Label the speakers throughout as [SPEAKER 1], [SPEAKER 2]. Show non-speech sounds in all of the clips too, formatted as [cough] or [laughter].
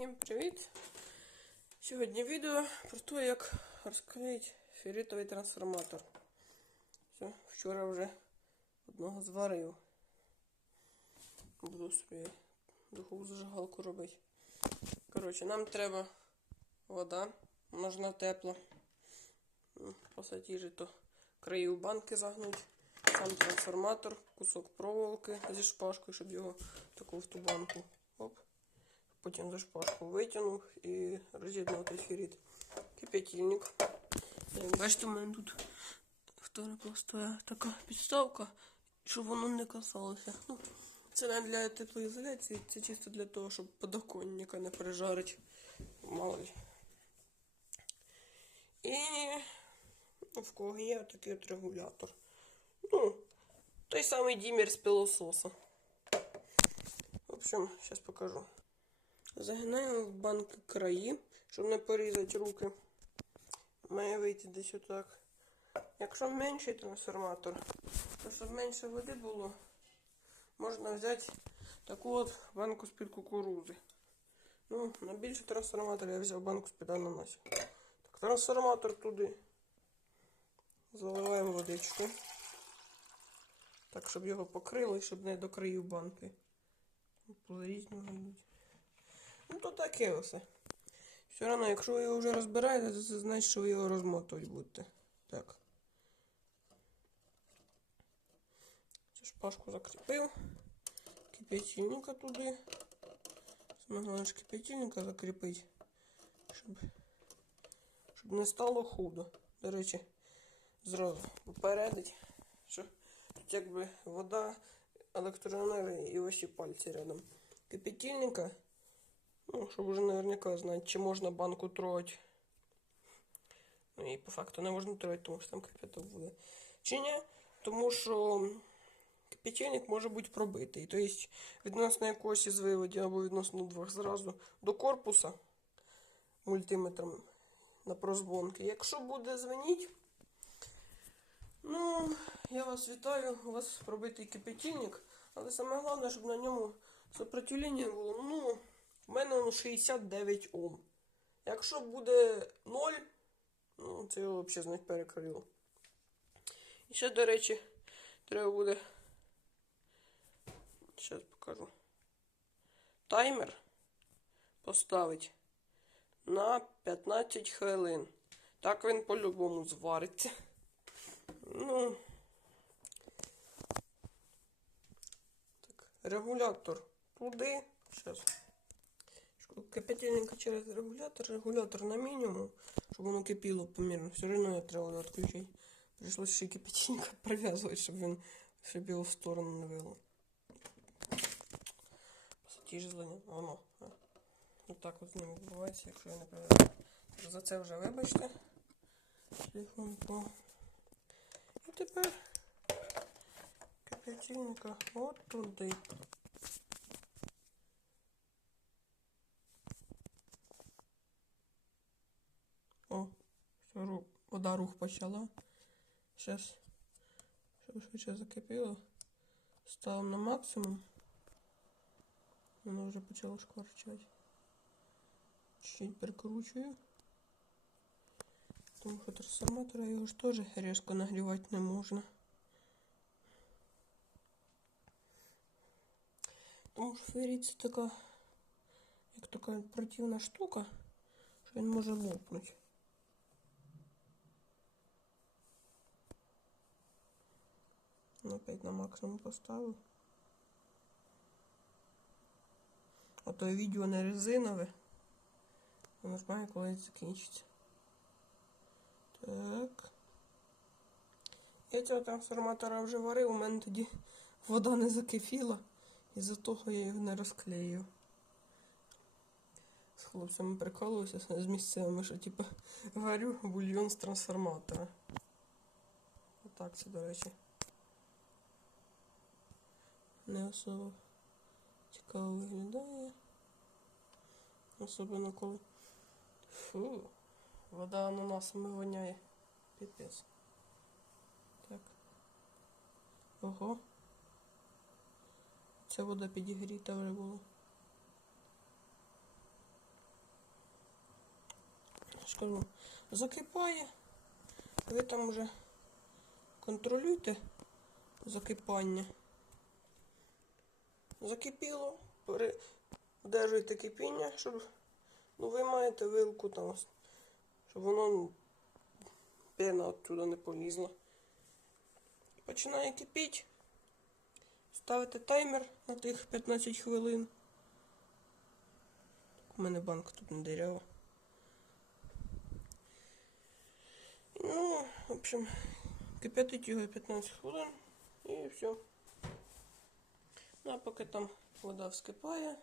[SPEAKER 1] Всім привіт! Сьогодні відео про те, як розклеїти ферритовий трансформатор. Все, вчора вже одного зварив. Буду собі духову зажигалку робити. Коротше, нам треба вода, можна тепла. М, то краї банки загнуть. Сам трансформатор, кусок проволоки зі шпажкою, щоб його таку в ту банку. Оп. Потім за шпажку витягнув і роз'єднав феррит. Кип'ятильник. Бачите, у мене тут втора проста така підставка, щоб воно не касалося. Ну, це не для теплоізоляції, це чисто для того, щоб подоконника не пережарить. Мало ли. І в кого є такий от регулятор. Ну, той самий дімер з пилососа. В общем, зараз покажу. Загинаємо в банки краї, щоб не порізати руки. Має вийти десь отак. Якщо менший трансформатор, то щоб менше води було, можна взяти таку от банку з-під кукурузи. Ну, на більший трансформатор я взяв банку з-під ананасів. Так, трансформатор туди. Заливаємо водичку. Так, щоб його покрило і щоб не до країв банки. По-різному йдуть. Ну то таке все. Все одно, якщо ви його вже розбираєте, то це значить, що ви його розмотувати будете. Так. Цю шпажку закріпив. Кип'ятильника туди. Головне ж кип'ятильника закріпити. Щоб, щоб не стало худо. До речі, зразу попередить, що тут якби вода, електроенергія і ось і пальці рядом. Кип'ятильника. Ну, щоб уже наверняка знати, чи можна банку трогати. Ну і по факту не можна трогати, тому що там кипяток буде. Чи ні? Тому що кипятильник може бути пробитий. Тобто відносно якогось із виводів або відносно двох зразу до корпуса мультиметром на прозвонки. Якщо буде дзвоніть, ну, я вас вітаю, у вас пробитий кипятильник, але саме головне, щоб на ньому сопротивлення було, ну. У мене воно 69 Ом. Якщо буде 0, ну це його взагалі знать перекрило. І ще, до речі, треба буде. Зараз покажу. Таймер поставити на 15 хвилин. Так він по-любому звариться. Ну. Так, регулятор туди. Зараз. Кипятильника через регулятор, регулятор на мінімум, щоб воно кипіло помірно. Все одно я треба відключити. Прийшлося ще кипятильника [laughs] прив'язувати, щоб він щоб його в сторону не вело. Посатіжлення, воно. Отак от з ним відбувається, якщо я не прив'язую. За це вже вибачте. І тепер кипятильника от туди. О, все, рух, вода рух почала. Сейчас, щоб швидше закипіло. Ставимо на максимум. Воно вже почало шкварчати. Чуть-чуть прикручую. Тому що трансформатора його ж теж різко нагрівати не можна. Тому що феррит це така, як така противна штука, що він може лопнути. Опять на максимум поставив. А то відео не резинове. Воно ж має колись закінчиться. Так. Я цього трансформатора вже варив, у мене тоді вода не закипіла. І за того я його не розклеїв. З хлопцями приколуюся з місцевими, що типу варю бульйон з трансформатора. Отак це, до речі. Не особо цікаво виглядає. Особливо коли. Фу, вода ананасами воняє. Піпець. Так. Ого. Ця вода підігріта вже була. ж кажу, закипає. Ви там вже контролюйте закипання. Закипіло, передержуйте кипіння, щоб ну, ви маєте вилку там, щоб воно пена оттуда не полізла. Починає кипіти. Ставите таймер на тих 15 хвилин. У мене банка тут не дирява. Ну, в общем, кипятить його 15 хвилин і все. Ну, а поки там вода вскипає.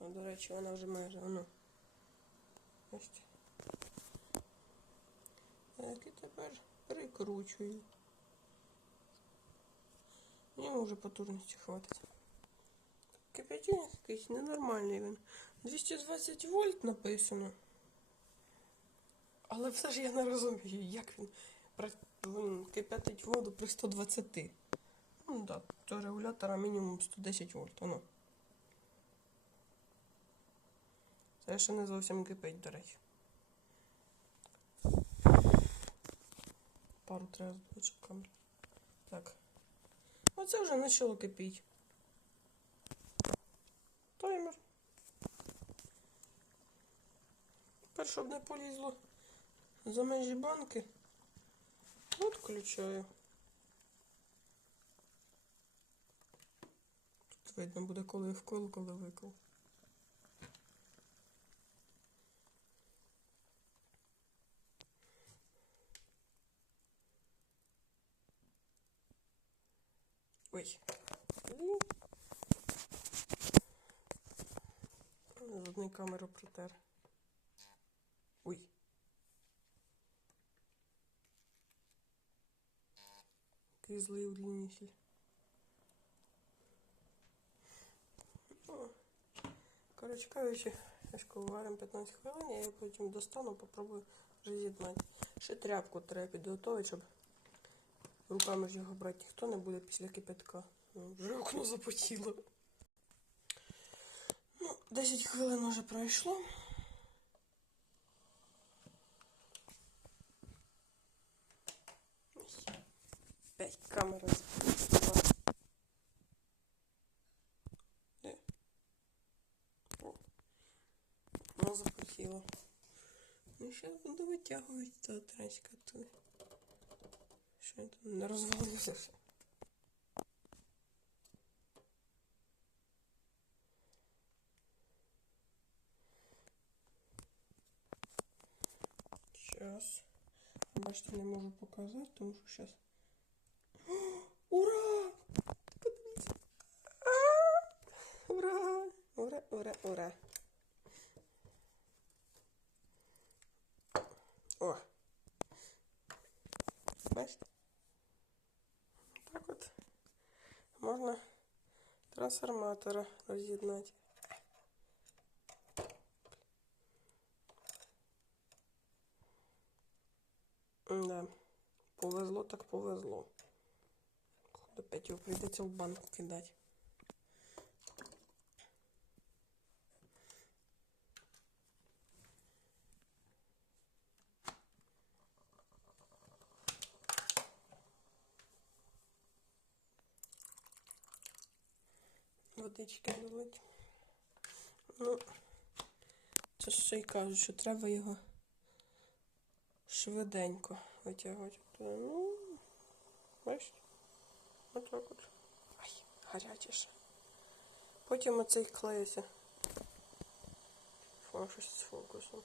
[SPEAKER 1] А, до речі, вона вже майже воно. Бачите. Так, і тепер прикручую. Йому вже потужності хватить. Кипятильник якийсь ненормальний він. 220 вольт написано. Але все ж я не розумію, як він кипятить воду при 120. Ну так, до регулятора мінімум 110 вольт. Воно. Це ще не зовсім кипить, до речі. Пару треба щоб камера. Так. Оце вже почало кипіти. Таймер. Тепер, щоб не полізло за межі банки, відключаю. Видно буде, коли вкол, коли викол. Ой. І з одної камеру протер. Ой. Який злий удлінитель. Коротше кажучи, я ж кажу, варимо 15 хвилин, я його потім достану, попробую роз'єднати. Ще тряпку треба підготувати, щоб руками ж його брати ніхто не буде після кипятка. Ну, Вже окно запотіло. Ну, 10 хвилин вже пройшло. Ой, Опять запотіло. Ну, зараз буду витягувати того трачка туди. Що я там не розвалився. Сейчас. Бачите, не можу показати, тому що зараз. Ура! Подивіться! Ура! Ура, ура, ура! О! Бачите? Так от можна трансформатора роз'єднати. Да. Повезло так повезло. Опять його прийдеться в банк кидати. Водички долить. Ну, це ж ще й кажуть, що треба його швиденько витягувати. Ну, бачите? Отак от. Ай, гарячіше. Потім оцей клеїться. Фо, щось з фокусом.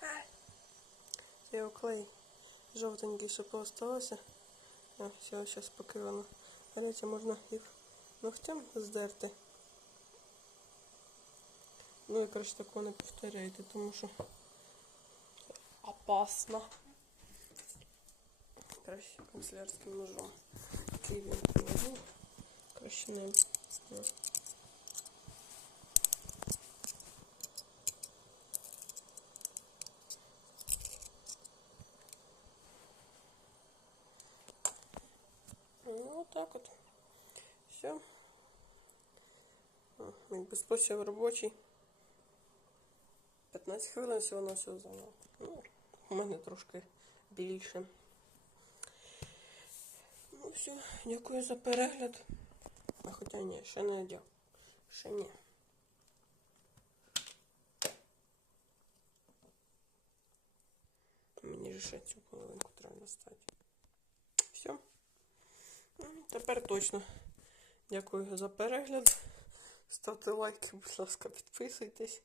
[SPEAKER 1] А! Це його клей. Жовтенький, що пооставався. Все, зараз поки воно гаряче, можна їх ногтем здерти. Ну і коротше такого не повторяйте, тому що опасно. Краще канцелярським ножом. Який він положив. Краще не. Ну, вот так вот. Все. Якби спосіб робочий. 15 хвилин всього на всього зайняло. Ну, у мене трошки більше. Ну все, дякую за перегляд. А хоча ні, ще не дякую. Ще ні. Мені ж ще цю половинку треба достати. Все. Ну, Тепер точно. Дякую за перегляд. Ставте лайки, будь ласка, підписуйтесь.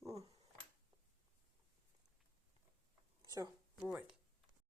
[SPEAKER 1] Ну. Все, бувайте.